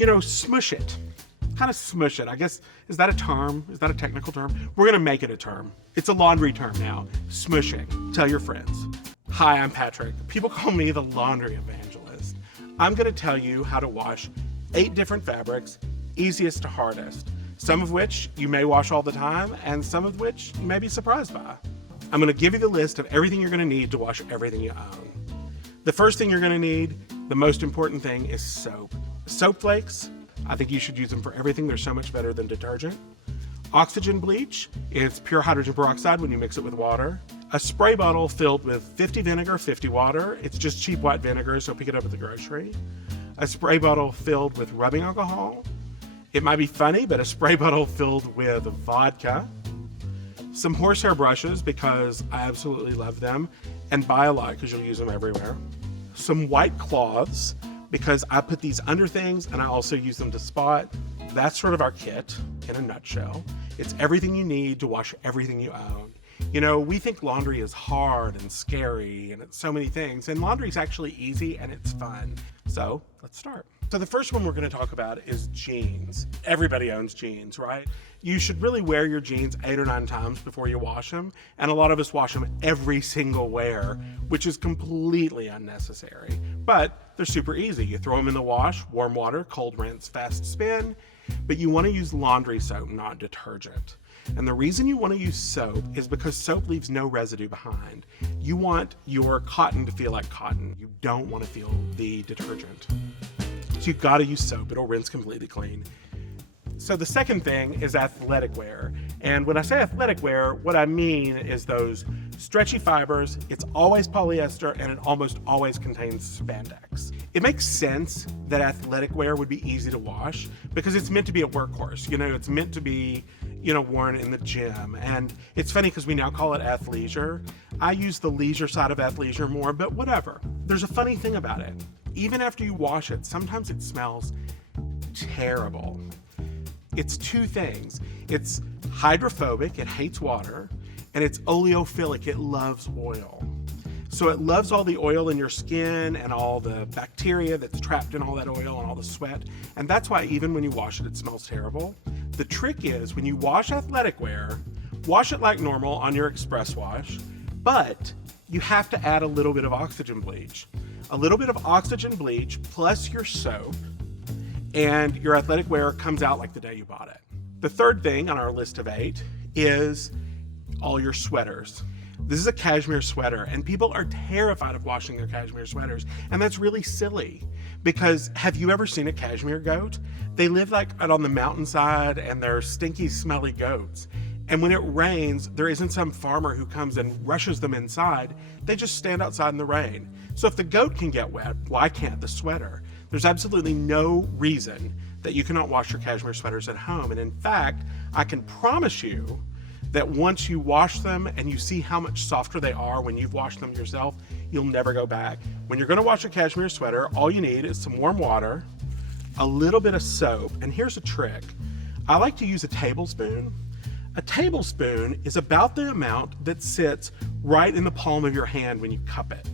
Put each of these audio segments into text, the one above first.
smush it. Kind of smush it. I guess, is that a term? Is that a technical term? We're gonna make it a term. It's a laundry term now. Smushing. Tell your friends. Hi, I'm Patrick. People call me the laundry evangelist. I'm gonna tell you how to wash 8 different fabrics, easiest to hardest. Some of which you may wash all the time, and some of which you may be surprised by. I'm gonna give you the list of everything you're gonna need to wash everything you own. The first thing you're gonna need, the most important thing, is soap. Soap flakes, I think you should use them for everything. They're so much better than detergent. Oxygen bleach, it's pure hydrogen peroxide when you mix it with water. A spray bottle filled with 50 vinegar, 50 water. It's just cheap white vinegar, so pick it up at the grocery. A spray bottle filled with rubbing alcohol. It might be funny, but a spray bottle filled with vodka. Some horsehair brushes, because I absolutely love them, and buy a lot because you'll use them everywhere. Some white cloths, because I put these under things and I also use them to spot. That's sort of our kit in a nutshell. It's everything you need to wash everything you own. We think laundry is hard and scary and it's so many things, and laundry is actually easy and it's fun. So let's start. So the first one we're going to talk about is jeans. Everybody owns jeans, right? You should really wear your jeans 8 or 9 times before you wash them, and a lot of us wash them every single wear, which is completely unnecessary. But they're super easy. You throw them in the wash, warm water, cold rinse, fast spin, but you want to use laundry soap, not detergent. And the reason you want to use soap is because soap leaves no residue behind. You want your cotton to feel like cotton. You don't want to feel the detergent. So you've got to use soap. It'll rinse completely clean. So the second thing is athletic wear. And when I say athletic wear, what I mean is those stretchy fibers. It's always polyester and it almost always contains spandex. It makes sense that athletic wear would be easy to wash because it's meant to be a workhorse. It's meant to be, worn in the gym. And it's funny because we now call it athleisure. I use the leisure side of athleisure more, but whatever. There's a funny thing about it. Even after you wash it, sometimes it smells terrible. It's 2 things. It's hydrophobic, it hates water, and it's oleophilic, it loves oil. So it loves all the oil in your skin and all the bacteria that's trapped in all that oil and all the sweat. And that's why even when you wash it, it smells terrible. The trick is when you wash athletic wear, wash it like normal on your express wash, but you have to add a little bit of oxygen bleach. A little bit of oxygen bleach plus your soap, and your athletic wear comes out like the day you bought it. The third thing on our list of 8 is all your sweaters. This is a cashmere sweater, and people are terrified of washing their cashmere sweaters, and that's really silly because have you ever seen a cashmere goat? They live like out on the mountainside and they're stinky, smelly goats. And when it rains, there isn't some farmer who comes and rushes them inside. They just stand outside in the rain. So if the goat can get wet, why can't the sweater? There's absolutely no reason that you cannot wash your cashmere sweaters at home. And in fact, I can promise you that once you wash them and you see how much softer they are when you've washed them yourself, you'll never go back. When you're gonna wash a cashmere sweater, all you need is some warm water, a little bit of soap, and here's a trick. I like to use a tablespoon. A tablespoon is about the amount that sits right in the palm of your hand when you cup it.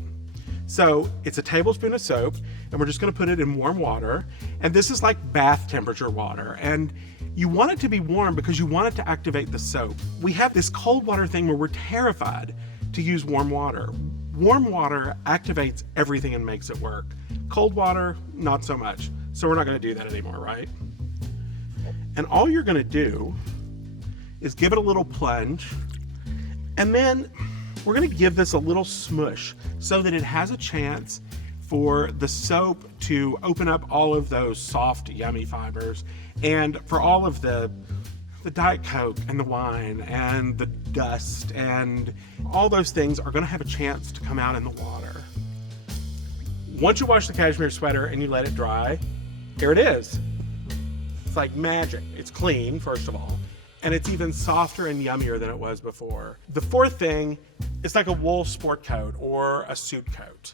So it's a tablespoon of soap, and we're just gonna put it in warm water. And this is like bath temperature water. And you want it to be warm because you want it to activate the soap. We have this cold water thing where we're terrified to use warm water. Warm water activates everything and makes it work. Cold water, not so much. So we're not gonna do that anymore, right? And all you're gonna do is give it a little plunge, and then we're gonna give this a little smush so that it has a chance for the soap to open up all of those soft, yummy fibers, and for all of the Diet Coke and the wine and the dust and all those things are gonna have a chance to come out in the water. Once you wash the cashmere sweater and you let it dry, here it is. It's like magic. It's clean, first of all, and it's even softer and yummier than it was before. The fourth thing is like a wool sport coat or a suit coat.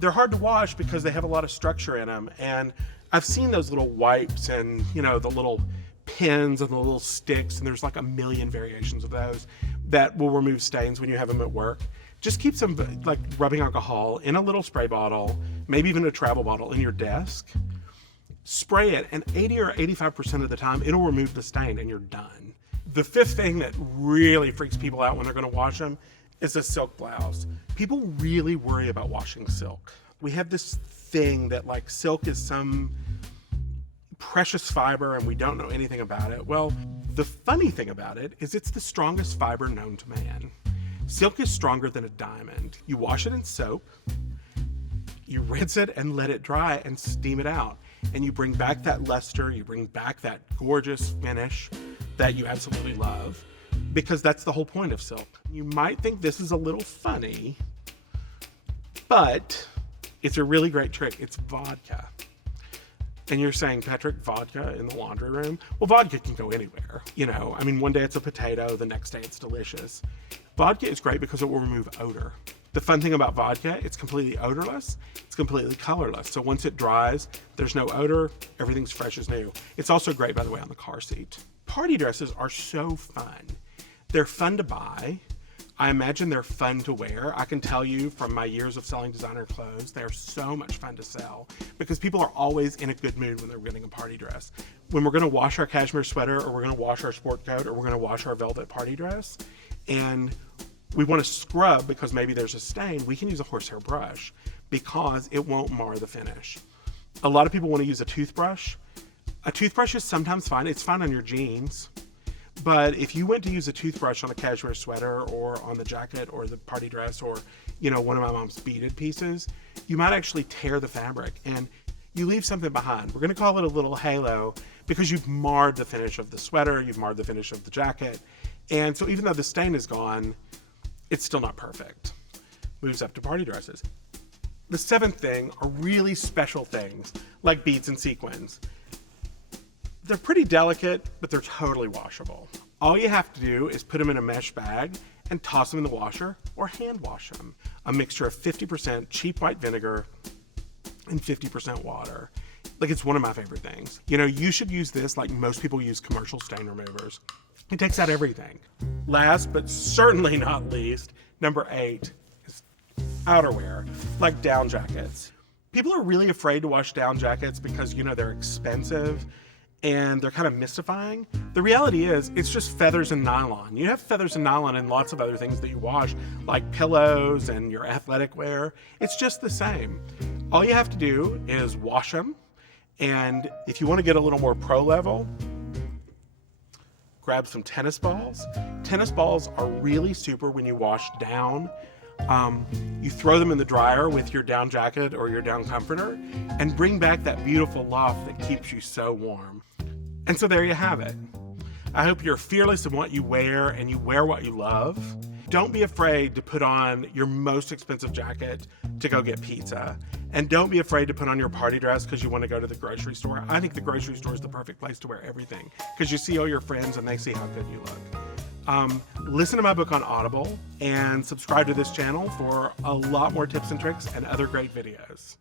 They're hard to wash because they have a lot of structure in them, and I've seen those little wipes and the little pins and the little sticks, and there's like a million variations of those that will remove stains when you have them at work. Just keep some like rubbing alcohol in a little spray bottle, maybe even a travel bottle in your desk. spray it, and 80 or 85% of the time, it'll remove the stain and you're done. The fifth thing that really freaks people out when they're gonna wash them is a silk blouse. People really worry about washing silk. We have this thing that like silk is some precious fiber and we don't know anything about it. Well, the funny thing about it is it's the strongest fiber known to man. Silk is stronger than a diamond. You wash it in soap, you rinse it and let it dry and steam it out. And you bring back that luster, you bring back that gorgeous finish that you absolutely love, because that's the whole point of silk. You might think this is a little funny, but it's a really great trick. It's vodka. And you're saying, Patrick, vodka in the laundry room? Well, vodka can go anywhere. You know, I mean, one day it's a potato, the next day it's delicious. Vodka is great because it will remove odor. The fun thing about vodka, it's completely odorless, it's completely colorless. So once it dries, there's no odor, everything's fresh as new. It's also great, by the way, on the car seat. Party dresses are so fun. They're fun to buy. I imagine they're fun to wear. I can tell you from my years of selling designer clothes, they're so much fun to sell because people are always in a good mood when they're getting a party dress. When we're gonna wash our cashmere sweater, or we're gonna wash our sport coat, or we're gonna wash our velvet party dress, and we want to scrub because maybe there's a stain, we can use a horsehair brush because it won't mar the finish. A lot of people want to use a toothbrush. A toothbrush is sometimes fine. It's fine on your jeans. But if you went to use a toothbrush on a cashmere sweater or on the jacket or the party dress or, you know, one of my mom's beaded pieces, you might actually tear the fabric and you leave something behind. We're going to call it a little halo because you've marred the finish of the sweater, you've marred the finish of the jacket. And so even though the stain is gone, it's still not perfect. Moves up to party dresses. The seventh thing are really special things like beads and sequins. They're pretty delicate, but they're totally washable. All you have to do is put them in a mesh bag and toss them in the washer or hand wash them. A mixture of 50% cheap white vinegar and 50% water. Like, it's one of my favorite things. You know, you should use this like most people use commercial stain removers. It takes out everything. Last, but certainly not least, number 8 is outerwear, like down jackets. People are really afraid to wash down jackets because, you know, they're expensive and they're kind of mystifying. The reality is, it's just feathers and nylon. You have feathers and nylon in lots of other things that you wash, like pillows and your athletic wear. It's just the same. All you have to do is wash them, and if you want to get a little more pro level, grab some tennis balls. Tennis balls are really super when you wash down. You throw them in the dryer with your down jacket or your down comforter and bring back that beautiful loft that keeps you so warm. And so there you have it. I hope you're fearless in what you wear and you wear what you love. Don't be afraid to put on your most expensive jacket to go get pizza. And don't be afraid to put on your party dress because you want to go to the grocery store. I think the grocery store is the perfect place to wear everything because you see all your friends and they see how good you look. Listen to my book on Audible and subscribe to this channel for a lot more tips and tricks and other great videos.